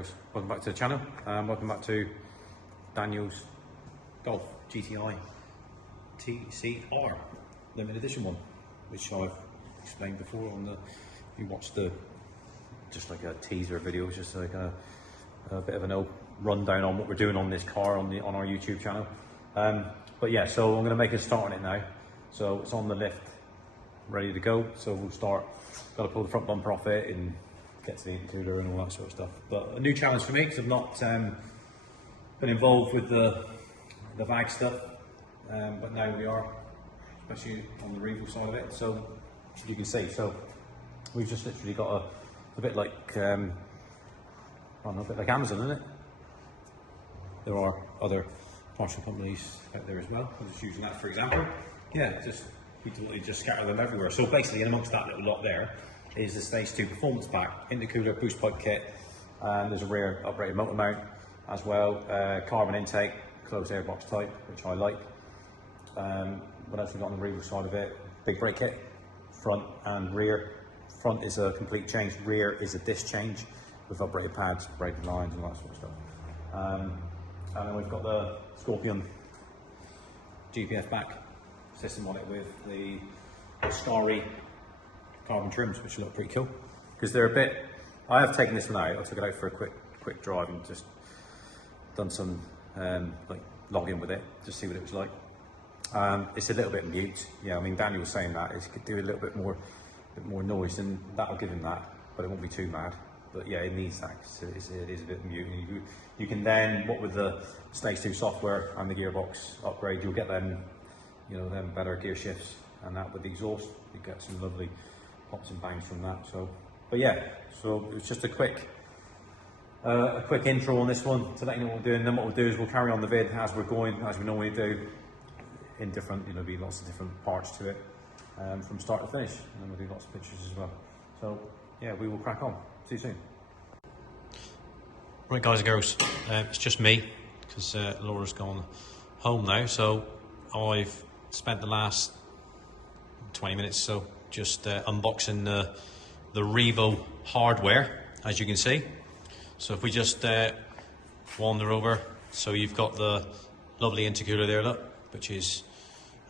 girls, welcome back to the channel. Welcome back to Daniel's Golf GTI TCR limited edition one, which I've explained before on the, you watched the, just like a teaser video, just like a bit of an old rundown on what we're doing on this car on our YouTube channel. But yeah, so I'm going to make a start on it now. So it's on the lift, ready to go. So we'll start, got to pull the front bumper off it and get to the intercooler and all that sort of stuff. But a new challenge for me, because I've not been involved with the VAG stuff, but now we are, especially on the Revo side of it. So you can see, so we've just literally got a bit like, I don't know, a bit like Amazon, isn't it? There are other parcel companies out there as well. I'm just using that for example. Yeah, just scatter them everywhere. So basically, in amongst that little lot there is the Stage 2 Performance Pack, intercooler, boost pipe kit, and there's a rear uprated motor mount as well, carbon intake, closed airbox type, which I like. What else we got on the Revo side of it? Big brake kit, front and rear. Front is a complete change, rear is a disc change with uprated pads, braided lines and all that sort of stuff. And then we've got the Scorpion GPS back system on it with the Starry carbon trims, which look pretty cool because they're a bit, I have taken this one out, I took it out for a quick drive and just done some like logging with it, just see what it was like. It's a little bit mute, yeah, I mean Daniel was saying that it could do a little bit more noise, and that'll give him that, but it won't be too mad. But yeah, it needs that, so it is a bit mute. You can then, what with the Stage 2 software and the gearbox upgrade, you'll get them, you know, them better gear shifts, and that with the exhaust, you get some lovely pops and bangs from that. So, but yeah, so it's just a quick intro on this one to let you know what we're doing. Then what we'll do is we'll carry on the vid as we're going, as we normally do, in different, you know, be lots of different parts to it, from start to finish, and then we'll do lots of pictures as well. So yeah, we will crack on. See you soon. Right guys and girls, it's just me because Laura's gone home now, so I've spent the last 20 minutes so just unboxing the Revo hardware, as you can see. So if we just wander over, so you've got the lovely intercooler there, look, which is,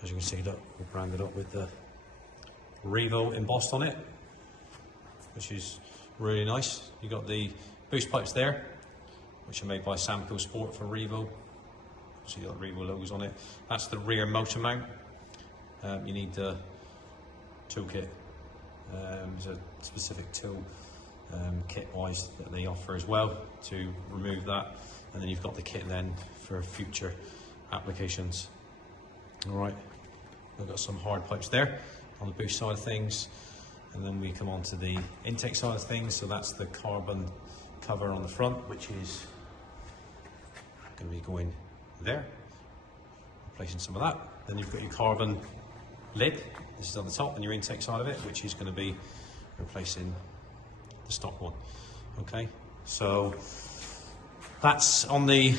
as you can see, look, we're branded up with the Revo embossed on it, which is really nice. You got the boost pipes there, which are made by Samco Sport for Revo. See the Revo logos on it. That's the rear motor mount. You need the toolkit. There's a specific tool kit-wise that they offer as well to remove that, and then you've got the kit then for future applications. All right, we've got some hard pipes there on the boost side of things. And then we come on to the intake side of things. So that's the carbon cover on the front, which is going to be going there, replacing some of that. Then you've got your carbon lid, this is on the top, and your intake side of it, which is going to be replacing the stock one. Okay, so that's on the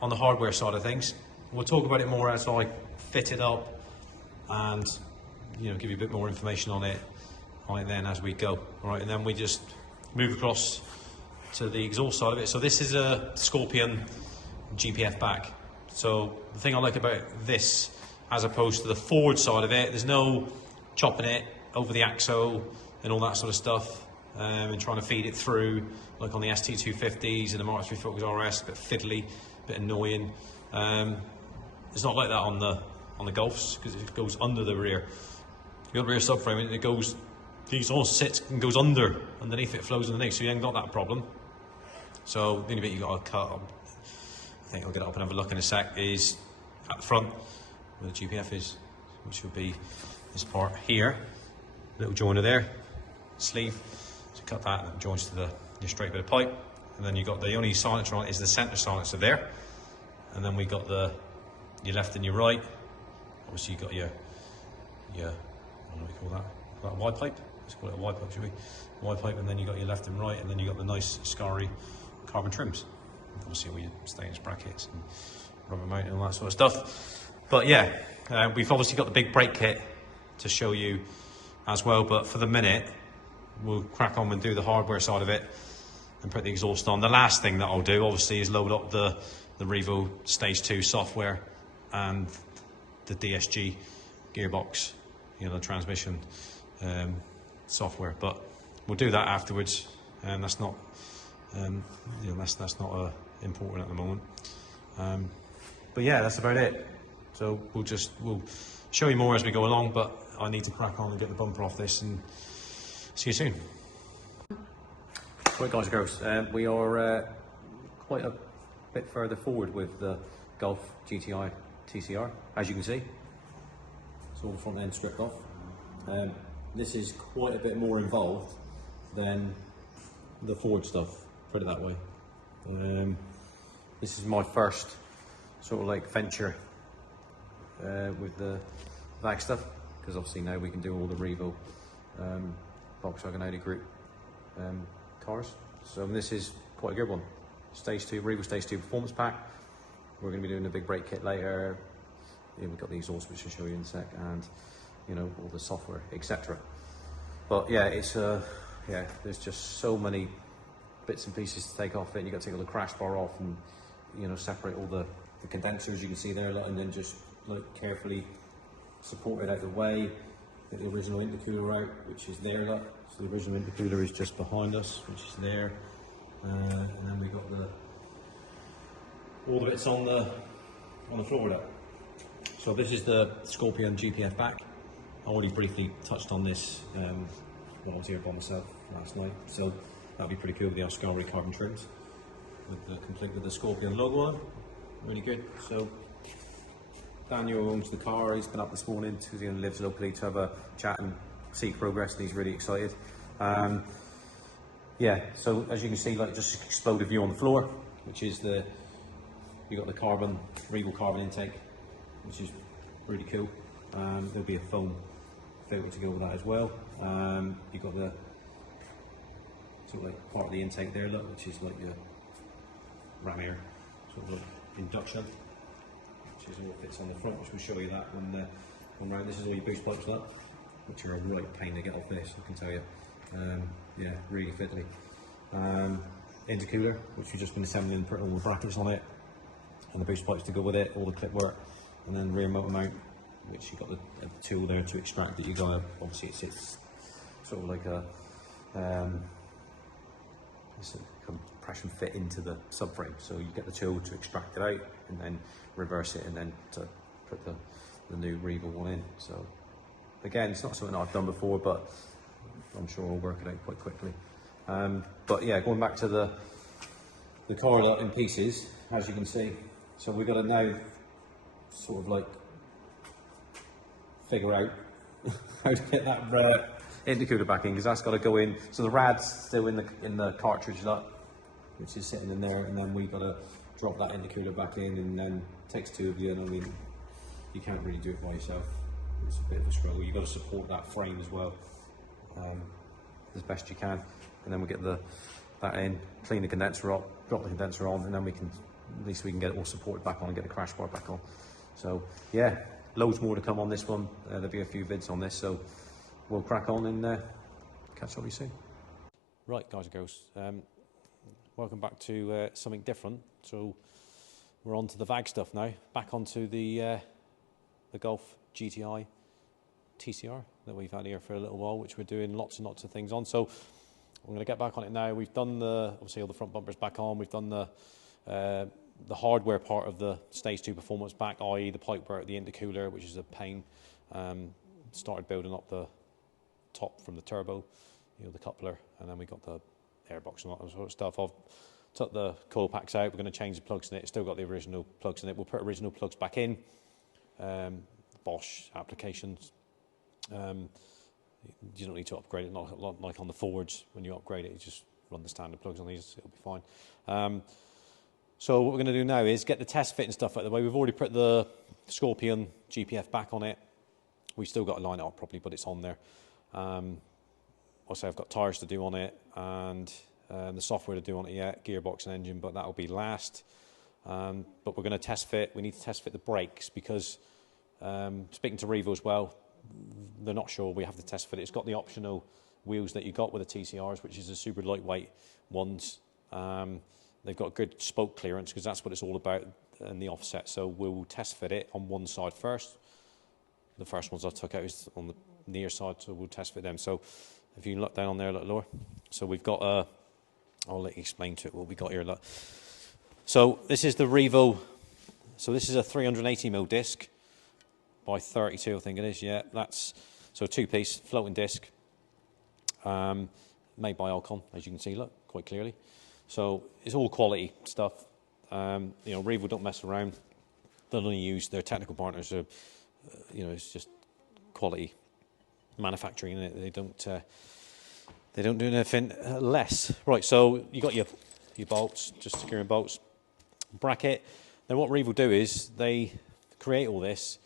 hardware side of things. We'll talk about it more as I fit it up and, you know, give you a bit more information on it then as we go. All right, and then we just move across to the exhaust side of it. So this is a Scorpion GPF back. So the thing I like about this, as opposed to the forward side of it, there's no chopping it over the axle and all that sort of stuff, and trying to feed it through like on the ST250s and the Mark III Focus RS, a bit fiddly, a bit annoying. It's not like that on the Golfs, because it goes under the rear. You got the rear subframe and it goes, the exhaust sits and goes underneath it, flows underneath, so you ain't got that problem. So the only bit you got to cut, I think I'll get it up and have a look in a sec, is at the front where the GPF is, which will be this part here, little joiner there, sleeve, so cut that and it joins to your straight bit of pipe. And then you got the only silencer on it is the centre silencer there, and then we got your left and your right. Obviously you got your what do we call that wide pipe. Let's call it a wide pipe, should we? Wide pipe, and then you got your left and right, and then you got the nice Scary carbon trims. Obviously all your stainless brackets and rubber mount and all that sort of stuff. But yeah, we've obviously got the big brake kit to show you as well, but for the minute we'll crack on and do the hardware side of it, and put the exhaust on. The last thing that I'll do, obviously, is load up the Revo Stage 2 software and the DSG gearbox, you know, the transmission software. But we'll do that afterwards, and that's not, you know, that's not important at the moment. But yeah, that's about it. So we'll show you more as we go along, but I need to crack on and get the bumper off this, and see you soon. Right, guys and girls, we are quite a bit further forward with the Golf GTI TCR. As you can see, it's all the front end stripped off. This is quite a bit more involved than the Ford stuff, put it that way. This is my first sort of like venture with the VAG stuff, because obviously now we can do all the Revo Volkswagen Audi Group cars. So this is quite a good one. Stage 2, Revo Stage 2 Performance Pack. We're going to be doing a big brake kit later. Yeah, we've got the exhaust, which I'll show you in a sec, and you know, all the software, etc. But yeah, it's yeah, there's just so many bits and pieces to take off it. You got to take all the crash bar off, and you know, separate all the condensers you can see there, and then just like carefully support it out of the way. Get the original intercooler out, which is there. Look. So the original intercooler is just behind us, which is there, and then we got all the bits on the floor there. So this is the Scorpion GPF back. I already briefly touched on this when I was here by myself last night. So that'd be pretty cool with the Ascari carbon trims, complete with the Scorpion logo on. Really good. So Daniel owns the car. He's been up this morning because he lives locally to have a chat and see progress, and he's really excited. Yeah, so as you can see, like just exploded view on the floor, which is you got the Revo carbon intake, which is really cool. There'll be a foam filter to go with that as well. You've got the sort of like part of the intake there, look, which is like your ram air sort of like induction, which is all fits on the front, which will show you that when round. This is all your boost pipes up, which are a right pain to get off this, I can tell you. Yeah, really fiddly. Intercooler, which we've just been assembling and putting all the brackets on it, and the boost pipes to go with it, all the clip work, and then rear motor mount, which you've got the tool there to extract it. You got to, obviously it sits sort of like it's a compression fit into the subframe, so you get the tool to extract it out and then reverse it, and then to put the new Revo one in. So again, it's not something I've done before, but I'm sure I'll work it out quite quickly. But yeah, going back to the car in pieces, as you can see. So we've got to now sort of like figure out how to get that intercooler back in, because that's got to go in. So the rad's still in the cartridge lot, which is sitting in there, and then we've got to drop that intercooler back in, and then it takes two of you, and I mean, you can't really do it by yourself. It's a bit of a struggle. You've got to support that frame as well, as best you can, and then we get that in, clean the condenser up, drop the condenser on, and then at least we can get it all supported back on and get the crash bar back on. So yeah, loads more to come on this one. There'll be a few vids on this, so we'll crack on and catch up with you soon. Right, guys and girls, welcome back to something different. So we're on to the VAG stuff now. Back onto the Golf GTI TCR that we've had here for a little while, which we're doing lots and lots of things on. So I'm going to get back on it now. We've done obviously all the front bumpers back on. We've done the hardware part of the Stage 2 Performance Pack, i.e. the pipework, the intercooler, which is a pain. Started building up the top from the turbo, the coupler, and then we got the airbox and all that sort of stuff. I've took the coil packs out. We're going to change the plugs in it. It's still got the original plugs in it. We'll put original plugs back in. Bosch applications. You don't need to upgrade it, not like on the Fords. When you upgrade it, you just run the standard plugs on these, it'll be fine. So what we're going to do now is get the test fit and stuff out of the way. We've already put the Scorpion GPF back on it. We've still got to line it up properly, but it's on there. Also, I've got tyres to do on it, and the software to do on it yet, gearbox and engine, but that'll be last. But we're going to test fit. We need to test fit the brakes, because speaking to Revo as well, they're not sure. We have to test fit it. It's got the optional wheels that you got with the TCRs, which is the super lightweight ones, They've got good spoke clearance because that's what it's all about in the offset. So we'll test fit it on one side first. The first ones I took out is on the near side, so we'll test fit them. So if you look down on there a little lower, so we've got I'll let you explain to it what we got here. Look. So this is the Revo. So this is a 380mm disc by 32, I think it is. Yeah, that's so 2-piece floating disc, made by Alcon, as you can see. Look quite clearly. So it's all quality stuff. Revo don't mess around. They'll only use their technical partners. So, it's just quality manufacturing. They don't do anything less. Right. So you got your bolts, just securing bolts, bracket. Then what Revo do is they create all this.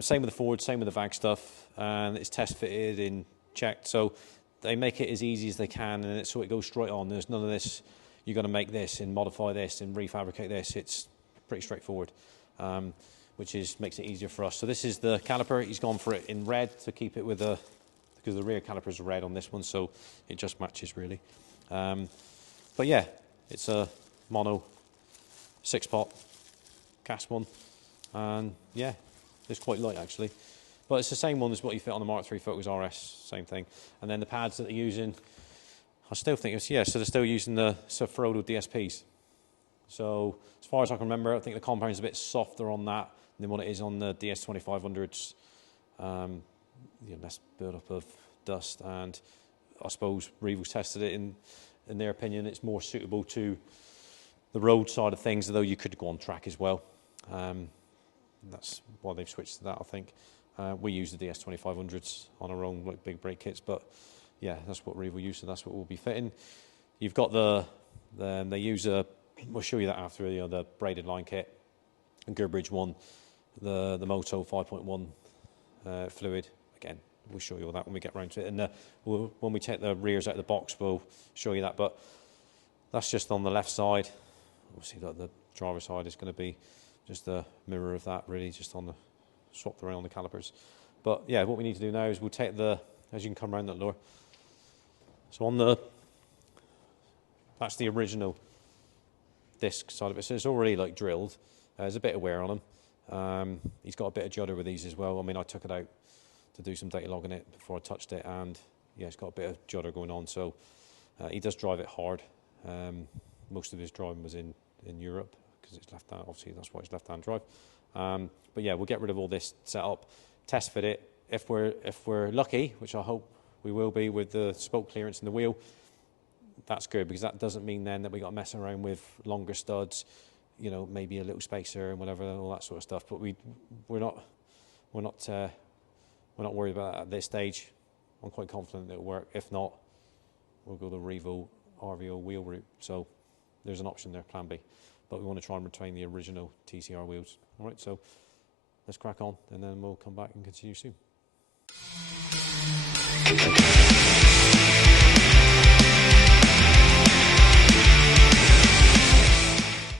Same with the Ford, same with the VAG stuff, and it's test fitted and checked. So they make it as easy as they can, and so it goes straight on. There's none of this, you've got to make this and modify this and refabricate this. It's pretty straightforward, which makes it easier for us. So this is the caliper. He's gone for it in red to keep it with because the rear calipers are red on this one, so it just matches really. But yeah, it's a mono 6-pot cast one, and yeah, it's quite light actually. But it's the same one as what you fit on the Mark III Focus RS, same thing. And then the pads that they're using, I still think it's, so they're still using the Sofrodo DSPs. So as far as I can remember, I think the compound's a bit softer on that than what it is on the DS2500s. Less build-up of dust, and I suppose Revo's tested it in their opinion, it's more suitable to the road side of things, although you could go on track as well. That's why they've switched to that, I think. We use the DS2500s on our own, like big brake kits, but yeah, that's what Revo use, so that's what we'll be fitting. You've got they use we'll show you that after, the braided line kit, and Gearbridge one, the Moto 5.1 fluid. Again, we'll show you all that when we get round to it, and when we take the rears out of the box, we'll show you that. But that's just on the left side. Obviously, the driver's side is going to be just a mirror of that, really, just on the swapped around the calipers. But yeah, what we need to do now is we'll take as you can come around that lower. So that's the original disc side of it. So it's already like drilled. There's a bit of wear on them. He's got a bit of judder with these as well. I mean, I took it out to do some data logging it before I touched it, and yeah, it's got a bit of judder going on. So he does drive it hard. Most of his driving was in Europe because it's left-hand. Obviously, that's why it's left-hand drive. But yeah, we'll get rid of all this setup, test fit it. If we're lucky, which I hope we will be with the spoke clearance in the wheel, that's good, because that doesn't mean then that we got to mess around with longer studs, maybe a little spacer and whatever, all that sort of stuff. But we're not worried about that at this stage. I'm quite confident it'll work. If not, we'll go the Revo RVO wheel route. So there's an option there, plan B. But we want to try and retain the original TCR wheels. All right, so let's crack on, and then we'll come back and continue soon.